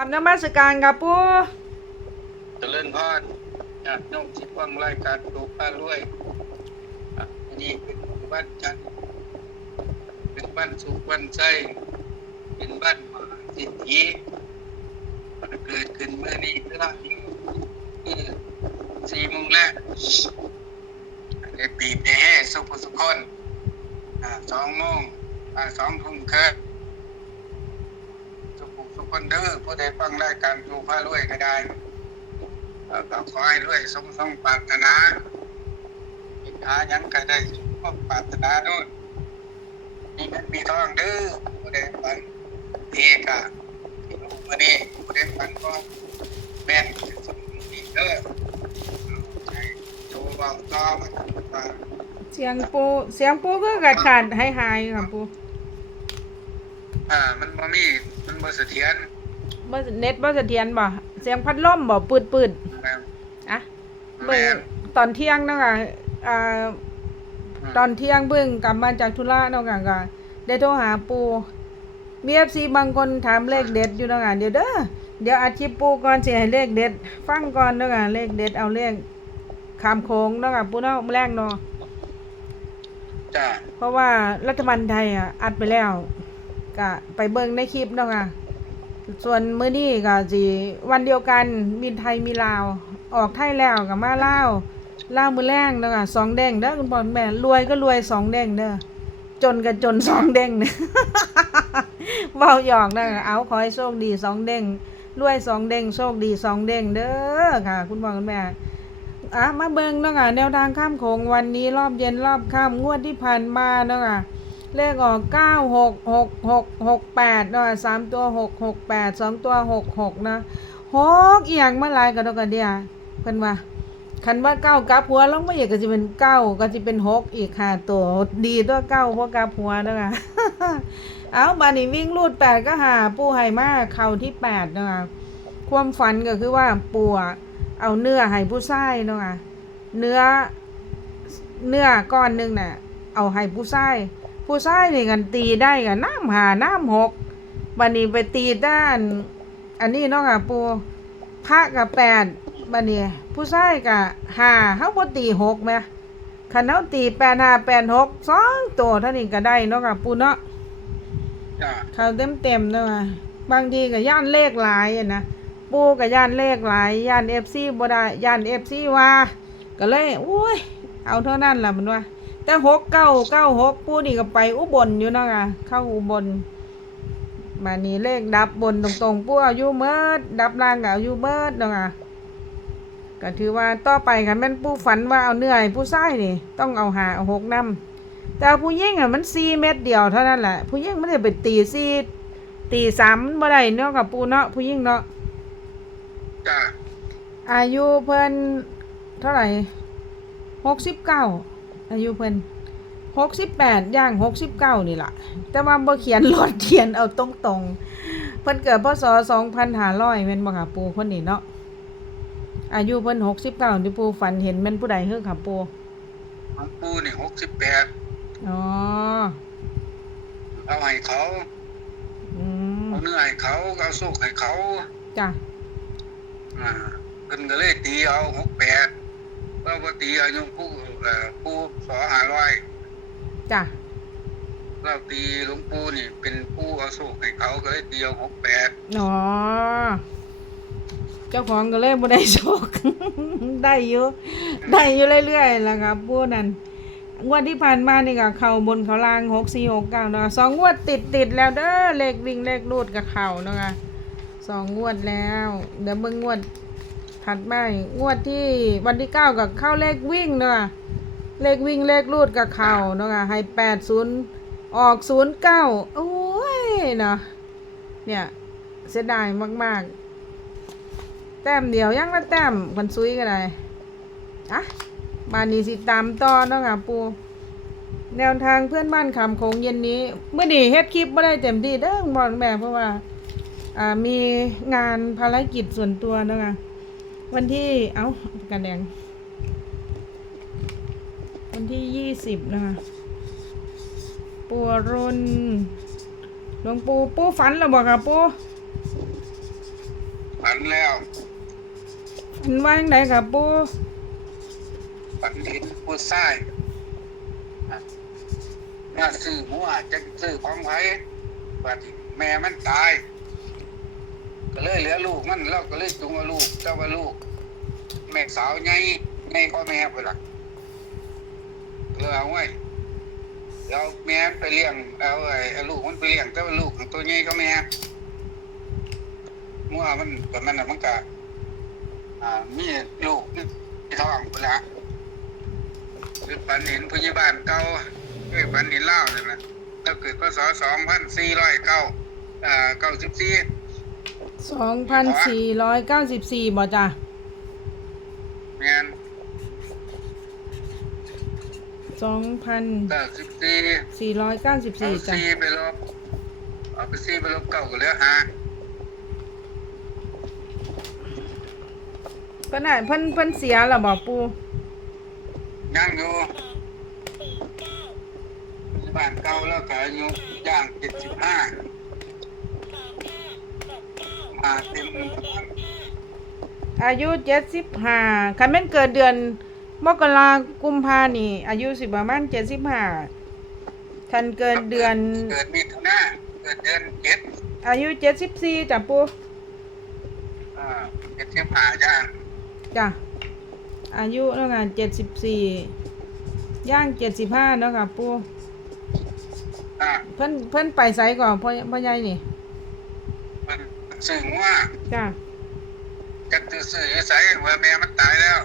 ทำนมัสการครับปูเจริญพรญาติโยมที่ฟังรายการปลูป้ารวยนนี้เป็นวันจันเป็นวันสุขวันใจเป็นวันมหาสิทธิเกิดขึ้นเมื่อนี้เวลาอยู่คือสี่โมงแรกในปีเปแห่สุขสุขคนสองโมงสองทุ่มครึ่ง คนเด้อผู้ใดฟังรายการปลูกป้ารวยก็ได้แล้วก็ขอให้ด้วยสมสมปรารถนาปิดหาหยังก็ได้สมสมปรารถนาด้วยมีเงินมีทองเด้อผู้ใดฝันเทกะที่ลูกมานี่ผู้ใดฝันก็แม่นสมดีเด้อให้โชว์เบาต่อมาว่าเสียงปูเสียงปูก็ขาดขาดหายหายๆครับปูอ่า มันบ่มี มันบ่เสถียรบ่เน็ตบ่เสถียรบ่เสียงพัดลมบ่ปืดปืดแม่นๆอะเบิ่งตอนเที่ยงเนาะค่ะอ่าตอนเที่ยงเบิ่งกลับมาจากธุระเนาะค่ะก็ได้โทรหาปูมี FC บางคนถามเลขเด็ดอยู่เนาะค่ะเดี๋ยวเด้อเดี๋ยวอาชีพปูก่อนสิให้เลขเด็ด ฟังก่อนเนาะค่ะเลขเด็ดเอาเลขขามโค้งเนาะค่ะปูเนาะมื้อแรกเนาะจ้าเพราะว่ารัฐบาลไทยอะอัดไปแล้ว ก็ไปเบิ่งในคลิปเนาะค่ะส่วนมื้อนี้ก็สิวันเดียวกันมีไทยมีลาว ออกไทยแล้วก็มาลาวลาวมื้อแรงเนาะค่ะสองเด้งเด้อคุณพ่อแม่รวยก็รวยสองเด้งเด้อจนก็จนสองเด้งเด้อเว้าหยอกเด้อเอาขอให้โชคดีสองเด้งรวยสองเด้งโชคดีสองเด้งเด้อค่ะ คุณพ่อคุณแม่อะมาเบิงเนาะค่ะแนวทางข้ามโขงวันนี้รอบเย็นรอบค่ำงวดที่ผ่านมาเนาะค่ะ เลขออกเก้าหกหกหกหกแปดเนาะสามตัวหกหกแปดสองตัวหกหกนะหกเอียงเมาหลายกันดอกกันเดียเพิ่นว่าคันว่าเก้ากลับหัวลงมาอีกก็จะเป็นเก้าก็จะเป็นหกอีกค่ะตัวดีตัวเก้าเพราะกลับหัวนะคะเอาบานี้วิ่งลูดแปดก็หาปูไห่มาเข่าที่แปดเนาะคะความฝันก็คือว่าปูเอาเนื้อให้ผู้ชายเนาะคะเนื้อเนื้อก้อนหนึงน่ะเอาให้ผู้ชาย ผู้ชายนี่กันตีได้กันน้ำหาน้ำหกบันนี้ไปตีด้าน อันนี้เนาะค่ะปูพระกับแปดบันนี้ผู้ชายกับหาเขาบ่ตีหกไหมคันเขาตีแปดห้าแปดหกสองตัวเท่านี้ก็ได้เนาะค่ะปูเนาะจ้าเขาเต็มเต็มๆเนาะบางทีก็ย่านเลขหลายอะนะปูกับย่านเลขหลายย่านเอฟซีบ่ได้ย่านเอฟซีว่า ก็เลยอุ้ยเอาเท่านั้นล่ะมันว่า แต่หกเก้าเก้าหกปูนี่ก็ไปอุบลอยู่เนาะค่ะเข้าอุบลมานี่เลขดับบนตรงๆปูอายุเมิดดับล่างก็อายุเมิดเนาะค่ะก็ถือว่าต่อไปค่ะแม่นปูฝันว่าเอาเนื้อให้ผู้ชายนี่ต้องเอาหาเอาหกนำแต่ผู้หญิงอะมันสี่เม็ดเดียวเท่านั้นแหละผู้หญิงมันจะไปตีสี่ตีสามมันบ่ได้เนาะกับปูเนาะผู้หญิงเนาะจ้าอายุเพิ่นเท่าไหร่หกสิบเก้า อายุเพิ่นหกสิบแปดย่างหกสิบเก้านี่ล่ะ แต่ว่าบ่เขียนรถเขียนเอาตรงตรงๆ เพิ่นเกิดพศสองพันห้าร้อยแม่นบ่ค่ะปูคนนี้เนาะอายุเพิ่นหกสิบเก้าที่ปูฝันเห็นแม่นผู้ใดเฮ้อค่ะปูของปูนี่หกสิบแปดอ๋อเอาให้เขาอืมเอาเนื้อให้เขาเอาสุกให้เขาจ้ะอ่าเพิ่นก็เลยตีเอาหกแปดเพราะว่าตีอายุผู้ เอ่อผู้สอห้าร้อยจ้ะเราตีหลวงปู่นี่ เป็นผู้เอาสุกให้เขาก็เลยตีเอาหกแปดอ๋อ เจ้าของก็เลยบ่ได้โชค ได้อยู่ ได้อยู่เรื่อยๆแล้วครับพวกนั้นงวดที่ผ่านมานี่ก็เข้าบนเขาล่างหกสี่หกเก้าเนาะสองงวดติดติดๆแล้วเด้อเลขวิ่งเลขรูดกับเข่าเนาะค่ะสองงวดแล้ว เดี๋ยวเบิ่งงวด ถัดมาอีกงวดที่วันที่เก้ากับเข้าเลขวิ่งเนาะเลขวิ่งเลขรูดกับเข่าเนาะให้แปดศูนย์ออกศูนย์เก้าโอ้ยเนาะเนี่ยเสียดายมาก ๆ แต้มเดียวยังละแต้มคนซุยก็ได้อะมานีสิตามต่อเนาะค่ะปูแนวทางเพื่อนบ้านคำคงเย็นนี้เมื่อนี้เฮ็ดคลิปไม่ได้เต็มที่เด้อบอกแม่เพราะว่า อ่ามีงานภารกิจส่วนตัวเนาะคะ วันที่เอ้าปากกันแดง วันที่ยี่สิบนะคะปูรุนหลวงปูปูฝันแล้วบอกค่ะปูฝันแล้วอันว่าจังไดค่ะปูฝันเห็นผู้ชายอะน่าซื้อหัวจะซื้อของไผว่าที่แม่มันตาย ก็เลยเหลือลูกมันเราก็เลยจุงเอาลูกเจ้าว่าลูก แม่สาวไงไงก็แม่ไปหละเลยเอาไว้เดี๋ยวแม่ไปเลี้ยงเอาไอ้เอาลูกมันไปเลี้ยงแต่ว่าลูกตัวใหญ่ก็แม่เมื่อมันตอนนั้นน่ะมันก็อ่ามีลูกที่ท้องไปละคือฝันเห็นพยาบาลเก่าคือฝันเห็นเล่านั่นะแล้วเกิดพศสองพันสี่ร้อยเก้าเก้าสิบสี่ อ่าเก้าสิบสี่2494บ่จ้ะแม่น2,494เก้าสิบสี่เอาจ้ะสี่ไปลบเอาไปสี่ไปลบเก้าก็เหลือห้าเพิ่นน่ะเพิ่นเพิ่นเสียแล้วบ่ปูยังอยู่บ้านเก่าแล้วก็อายุย่างเจ็ดสิบห้ามาเต็มอายุ75คันแม่นเกิดเดือนมกรากุมภานี่ อายุสิประมาณ75คันเกิดเดือน เกิดมีทุนาเกิดเดือนเจ็ดอายุ74จ้ะปูอ่าเจ็ดสิบห้าย่างจ้ะอายุเนาะค่ะ74ย่าง75เนาะค่ะปูอ่าเพิ่นเพิ่นไปไสก่อนพ่อพ่อใหญ่นี่มัน สื่อว่าจ้ะจะตื่นสื่ออยู่ใส่ว่าแม่มันตายแล้ว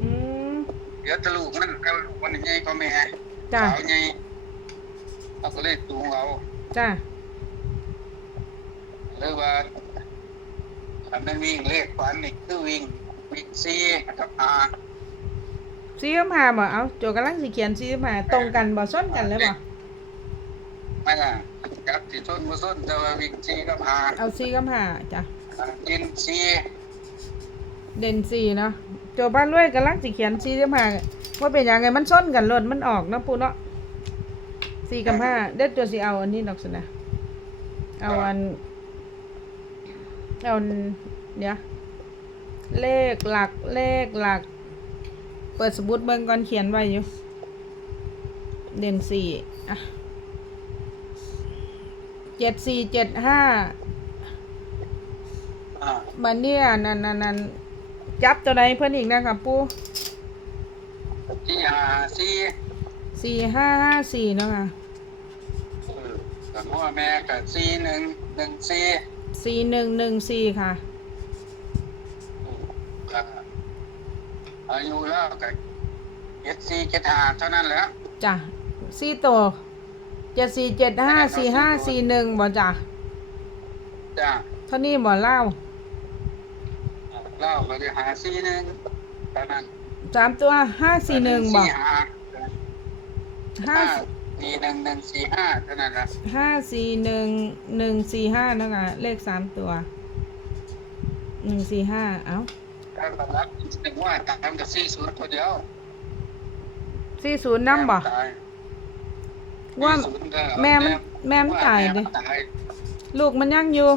อืมเดี๋ยวแตะลูกมันก็ลูกมันยังไงก็แม่จ้ะสาวไงเราก็เลยจูงเอาจ้ะหรือว่าถ้ามันวิ่งเลขฝันนี่คือวิ่งวิ่งซีกับอาซีกับหาบ่เอาโจกำลังสิเขียนซีกับหาตรงกันบ่ซ้นกันเลยบ่ไม่ล่ะ จับที่ส้นมาส้นแต่ว่าวิ่งซีกับอาเอาซีกับหาจ้ะ กินซีเด่นซีเนาะโจบ้านรวยกำลังสิเขียนซีกับหาว่าเป็นยังไงมันซ้นกันรถมันออกเนาะปูเนาะซีกับห้าเด็ดตัวสิเอาอันนี้ดอกสนะเอาอันเอาอันเดี๋ยวเลขหลักเลขหลัก เปิดสมุดเบิ่งก่อนเขียนไว้อยู่ เด่นสี่อะ เจ็ดสี่เจ็ดห้าอ่ามันเนี่ยนั่นนั่นนั่นจับตัวใดเพื่อนอีกนะครับปูที่หาซีสี่ห้าห้าสี่เนาะค่ะเออกับพ่อแม่กับซีหนึ่งหนึ่งซีสี่หนึ่งหนึ่งสี่ค่ะครับอายุแล้วกับเจ็ดซีเจ็ดหาเท่านั้นแหล้วจ้ะสี่ตัว เจ็ดสี่เจ็ดห้าสี่ห้าสี่หนึ่งบ่จ้ะจ้าเท่านี้บ่เล่าเล่าก็จะหาซีหนึ่งเท่านั้นสามตัวห้าสี่หนึ่งบ่สี่ห้าห้าห้าสี่หนึ่งหนึ่งสี่ห้าเท่านั้นนะห้าสี่หนึ่งหนึ่งสี่ห้าเนาะค่ะเลขสามตัวหนึ่งสี่ห้าเอ้าถ้าสำหรับนึกว่าตามกับสี่ศูนย์ตัวเดียวสี่ศูนย์น้ำบ่ตาย ว่า40เด้อแม่มันแม่มันตายแม่เด้มันตายลูกมันยังอยู่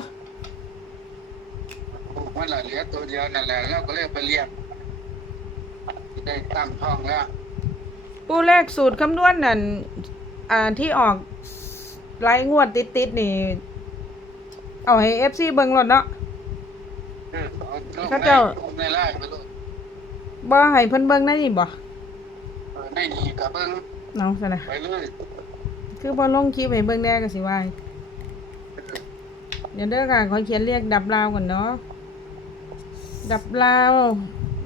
ลูกมันละเหลือตัวเดียวนั่นแหละเราก็เลยไปเลี้ยงได้ตั้งท้องแล้วปูเลขสูตรคำนวณนั่นอ่าที่ออกไลายงวดติดๆนี่ เอาให้เอฟซีเบิ่งรถเนาะเอออลูกเขาเจ้าในไล่ไปลูกบ่ให้เพิ่นเบิ่งได้นี่บ่เออในนี่กับเบิ้งเนาะซั่นน่ะไปเลย คือบ่ลงคลิปให้เบิ่งแน่ก็สิว่าเดี๋ยวเด้อค่ะขอเขียนเรียกดับลาวก่อนเนาะดับลาว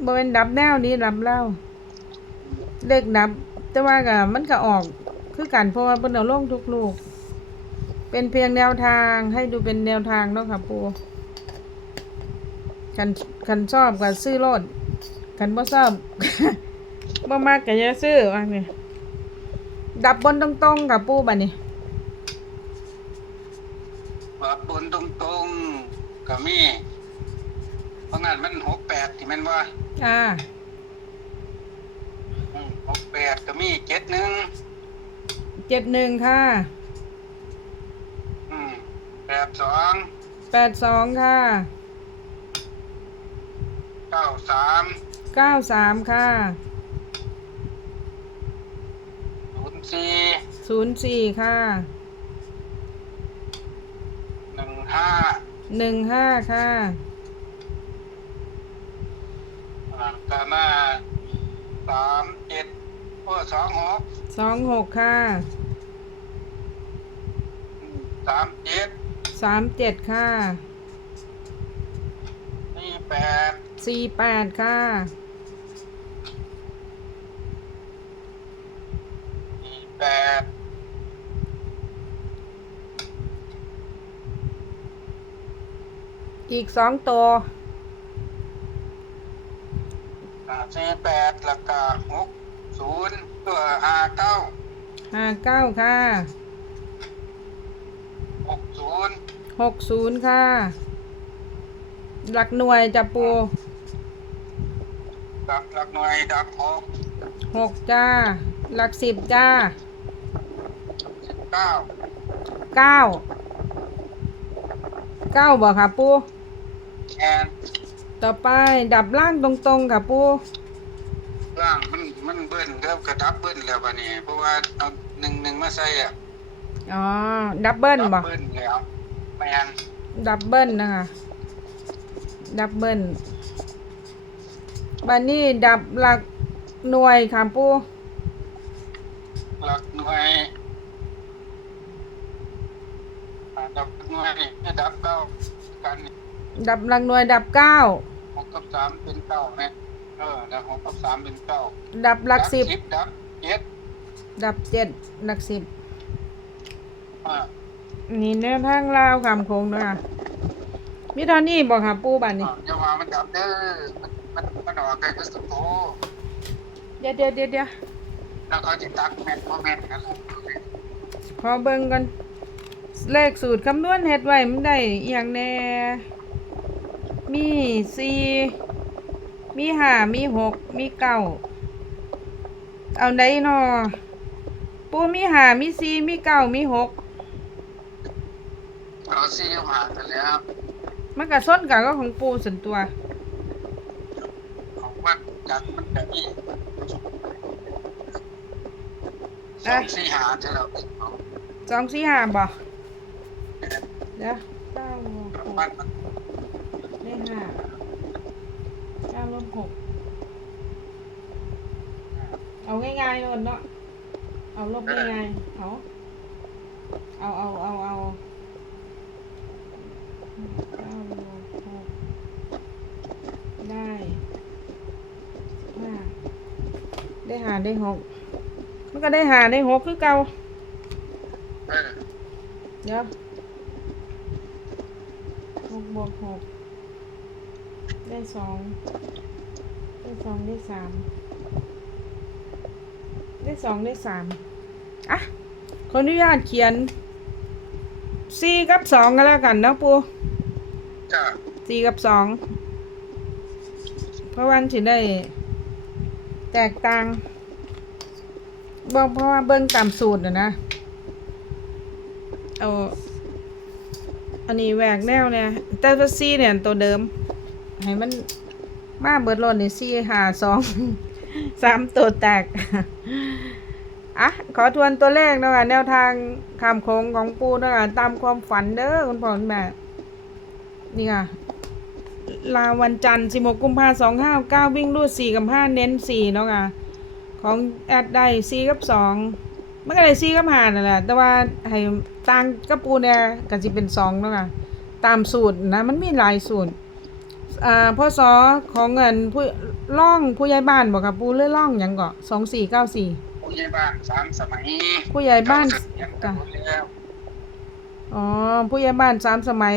บ่เป็นดับแนวนี้ดับลาวเลขดับ แต่ว่าก็มันก็ออกคือกันเพราะว่าเพิ่นเอาลงทุกลูก เป็นเพียงแนวทางให้ดูเป็นแนวทางเนาะค่ะปูคันคันชอบก็ซื้อรถคันบ่ชอบบ่มากก็อย่าซื้อว่านี่ย ดับบนตรงๆกับปูบัดนี้ว่าบนตรงๆก็มีเพราะงั้นมันหกแปดที่แมันว่าอ่าหกแปดก็มีเจ็ดหนึ่งเจ็ดหนึ่งค่ะอืมแปดสองแปดสองค่ะเก้าสามเก้าสามค่ะ ศูนย์สี่ ศูนย์สี่ค่ะหนึ่งห้าหนึ่งห้าค่ะอ่ากามาสามเจ็ดก็สองหกสองหกค่ะสามเจ็ดสามเจ็ดค่ะสี่แปดสี่แปดค่ะ สี่แปด อีกสองตัวอ่าสี่แปดแล้วก็หกศูนย์ตัวห้าเก้าห้าเก้าค่ะหกศูนย์หกศูนย์ค่ะ หลักหน่วยจะปูดับหลักหน่วยดับหกหกจ้า หลักสิบจ้าสิบเก้าเก้าเก้าบอกค่ะปู แอนต่อไปดับล่างตรงๆค่ะปูร่างมันมันเบิ้ลครับกระดับเบิ้ลแล้วบัดนี้ เพราะว่าเอาหนึ่งหนึ่งมาใส่อะอ๋อดับเบิลดับอกเบิ้ลแล้วแมนดับเบิลนะคะดับเบิลบันนี้ดับหลักหน่วยค่ะปูหลักหน่วยอ่าดับหน่วยนี่ดับเก้ากันนี่ ดับหลักหน่วยดับเก้าหกกับสามเป็นเก้าเนี่ยเออแล้วหกกับสามเป็นเก้าดับหลักสิบดับเจ็ดดับเจ็ดหลักสิบอ่านี่แนวทางลาวคำโคงนะคะมีเท่านี้บอกค่ะปูบันนี้อ่าอย่าว่ามันดับเด้อมันมันมันออกได้ก็สุดโตเดี๋ยวเดี๋ยวเดี๋ยวเดี๋ยวแล้วเขาจะตักแม่นพ่อแม่นกันแล้วขอเบิ่งกันเลขสูตรคำนวณเฮ็ดไว้มันได้อหย่างแน่ มีสี่มีห้ามีหกมีเก้าเอาไหนนอปูมีห้ามีสี่มีเก้ามีหกเราซีอิ๊วหากันแล้วมันก็ส้นกันก็ของปูส่วนตัว ของวัดจากมันจะมีสองสี่หาที่เราเอาสองสี่ห้าบ่เดี๋ยวเก้าลบหกบ้านมันได้ ห้าเก้าลบหกเอาง่ายๆเลยเนาะเอาลบง่ายๆเอาเอาเอาเอาเอาเก้าลบหกได้ห้าได้หาได้หกมันก็ได้หาได้หกคือเก่าเออเดี๋ยวหกบวกหก ได้สองได้สองได้สามได้สองได้สามอะขออนุญาตเขียนสี่กับสองก็แล้วกันเนาะปูจ้าสี่กับสองเพราะวันสิได้ แตกต่างบอกเพราะว่าเบิ้งตามสูตรนะนะเอาอันนี้แหวกแนวเนี่ยแต่ว่าซีเนี่ยตัวเดิม ให้มันมาเบิดโลนนี่ซีหาสองสามตัวแตก อะ ขอทวนตัวเลขนะคะแนวทางคำโค้งของปูนะคะตามความฝันเด้อคุณพ่อคุณแม่นี่ค่ะลาวันจันทร์16 กุมภาสองห้าเก้าวิ่งรูดสี่กับห้าเน้นสี่เนาะค่ะของแอดได้สี่กับสองมันก็ได้สี่กับห้านั่นแหละแต่ว่าให้ต่างกับปูเนี่ยก็สิเป็นสองเนาะค่ะตามสูตรนะ มันมีหลายสูตร อ่าพ่อสอของเงินผู้ล่องผู้ใหญ่บ้านบอกกับปูเลื่อล่องหยังก็สองสี่เก้าสี่ผู้ใหญ่บ้านสามสมัยผู้ใหญ่บ้านเจ้เสถียรกันหมดแล้วอ๋อผู้ใหญ่บ้านสามสมัย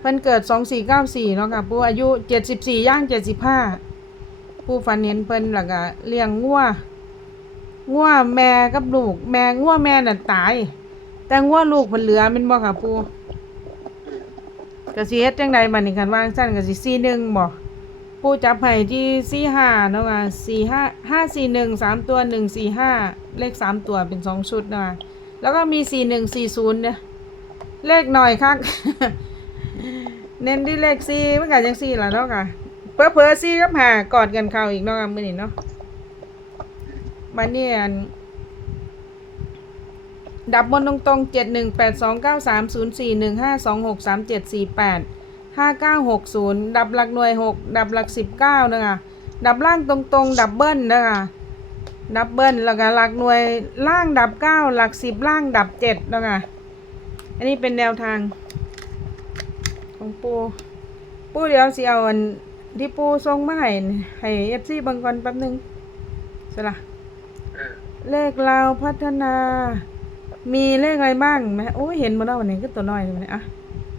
เพิ่นเกิดสองสี่เก้าสี่เนาะค่ะปูอายุเจ็ดสิบสี่ย่างเจ็ดสิบห้าผู้ฝันเห็นเพิ่นแล้วก็เลี้ยงงัวงัวแม่กับลูก แม่งัวแม่น่ะตาย แต่งัวลูกเพิ่นเหลือแม่นบ่ค่ะปู ก็สิเฮ็ดจังใดบัดนี้คันว่างซั่นก็สิสี่หนึ่งบ่ปูจับให้ที่สี่ห้าเนาะค่ะสี่ห้าห้าสี่หนึ่งสามตัวหนึ่งสี่ห้าเลขสามตัวเป็นสองชุดเนาะแล้วก็มีสี่หนึ่งสี่ศูนย์เนี่ยเลขหน่อยครับเน้นที่เลขสี่มันก็จังสี่ล่ะเนาะค่ะเพอเพอซี่กับหากอดกันเข้าอีกเนาะมื้อนี้เนาะบัดนี้อัน ดับบนตรงๆเจ็ดหนึ่งแปดสองเก้าสามศูนย์สี่หนึ่งห้าสองหกสามเจ็ดสี่แปดห้าเก้าหกศูนย์ดับหลักหน่วยหกดับหลักสิบเก้านะคะดับล่างตรงๆดับเบิ้ลนะคะดับเบิ้ลแล้วก็หลักหน่วยล่างดับเก้าหลักสิบล่างดับเจ็ดนะคะอันนี้เป็นแนวทาง ของปูปูเดี๋ยวสิเอาอันที่ปูส่งมาให้ให้เอฟซีบางคนแป๊บหนึงสละเออเลขเราวพัฒนา มีเลขอะไรบ้างไหมโอ้ยเห็นหมาแล้ววันนี้ก็ตัวน้อยเลยอะ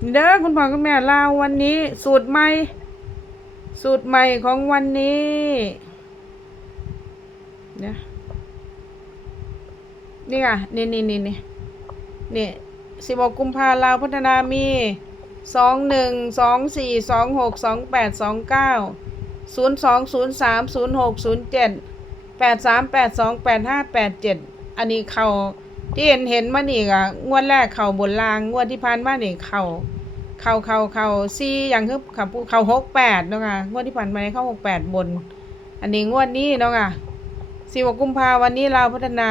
นี่เด้อคุณพ่อคุณแม่ลาววันนี้สูตรใหม่ สูตรใหม่ของวันนี้เนี่ยนี่ค่ะนี่นี่นี่นี่นี่สิบหกกุมภาลาวพัฒนามีสองหนึ่งสองสี่สองหกสองแปดสองเก้าศูนย์สองศูนย์สามศูนย์หกศูนย์เจ็ดแปดสามแปดสองแปดห้าแปดเจ็ดอันนี้เขา ที่เห็นเห็นมานี่ก็งวดแรกเข่าบนรางงวดที่ผ่านมานี่เข่าเข่าเข่าเข่าซีอย่างคือเขาเขาหกแปดเนาะค่ะงวดที่ผ่านมานี่เขาหกแปดบน อันนี้งวดนี้เนาะค่ะสิบหกกุมภาวันนี้เราพัฒนา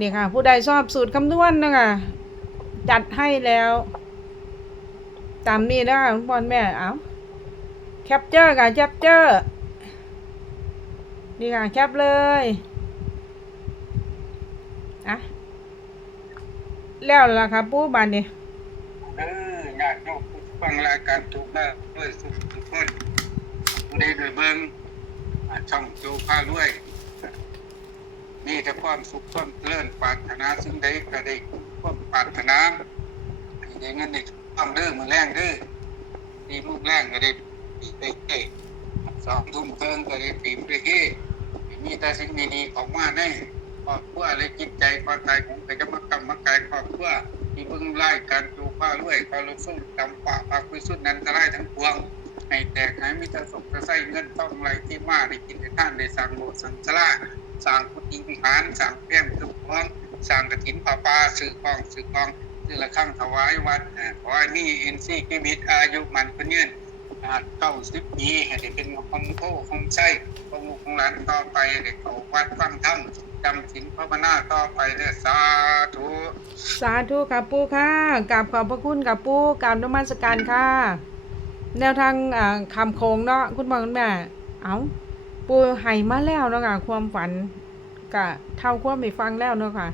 นี่ค่ะ ผู้ใดชอบสูตรคำนวณเนาะค่ะจัดให้แล้ว ตามนี้นะคะคุณพ่อแม่เอาแคปเจอร์ค่ะแคปเจอร์นี่ค่ะแคปเลย อะแล้วล่ะครับปู้บานนี่เออญาติโยมฟังรายการถูกมาด้วยสุขทุกคนผู้ดโดยเบิ่งช่องโจพาด้วยมีแต่ความสุขความเจริญปรารถนาซึ่งใดก็ได้ความปรารถนาได้เงินได้ความเด้องมือแรงเด้อตีมุกแรงก็ได้ปีไปเก้สองทุ่มเทิงก็ได้ปีไปเก้มีแต่สิ่งดีๆออกมาในค รอบครัวและจิตใจความตายของกจะมากำมกายครอบครัวที่เบิ่งไล่การจูผ้าด้วยความรู้สึกจำปาปากวิสุทธิ์นั้นจะไล่ทั้งปวงให้แตกหายมิตรสกจะใส่เงินต้องไหลที่มาได้กินได้ท่านได้สร้างโบสถ์สังฆราสร้างพุทธิวิหารสร้างแป้งทุกพวงสร้างกระถินผ้าป่าสื่อกองสื่อกองสื่อละข้างถวายวัดขอให้มีเอ็นซีกิบิตอายุมันคนยืน เก้าสิบปีให้ได้เป็นของโตของใช้ของลูกของหลานต่อไปได้เขาวัดฟังธรรมจำศีลภาวนาต่อไปเด้อสาธุสาธุครับปูค่ะกราบขอบพระคุณกับปูกราบนมัสการค่ะ แนวทางอ่าคำโคงเนาะคุณพ่อคุณแม่ เอาปูให้มาแล้วเนาะค่ะความฝันกะเท่าความไม่ฟังแล้วเนาะค่ะ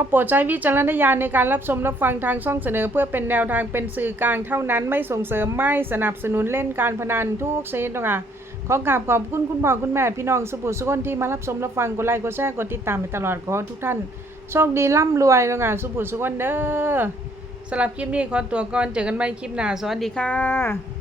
ก็โปรดใช้วิจารณญาณในการรับชมรับฟังทางช่องเสนอ เพื่อเป็นแนวทางเป็นสื่อกลางเท่านั้นไม่ส่งเสริมไม่สนับสนุนเล่นการพนันทุกชนิดเนาะค่ะขอกราบขอบคุณคุณพ่อคุณแม่พี่น้องสุภูสุคนที่มารับชมรับฟังกดไลค์กดแชร์กดติดตามไปตลอดขอทุกท่านโชคดีร่ำรวยแล้วค่ะสุภูสุคนเด้อสำหรับคลิปนี้ขอตัวก่อนเจอกันใหม่คลิปหน้าสวัสดีค่ะ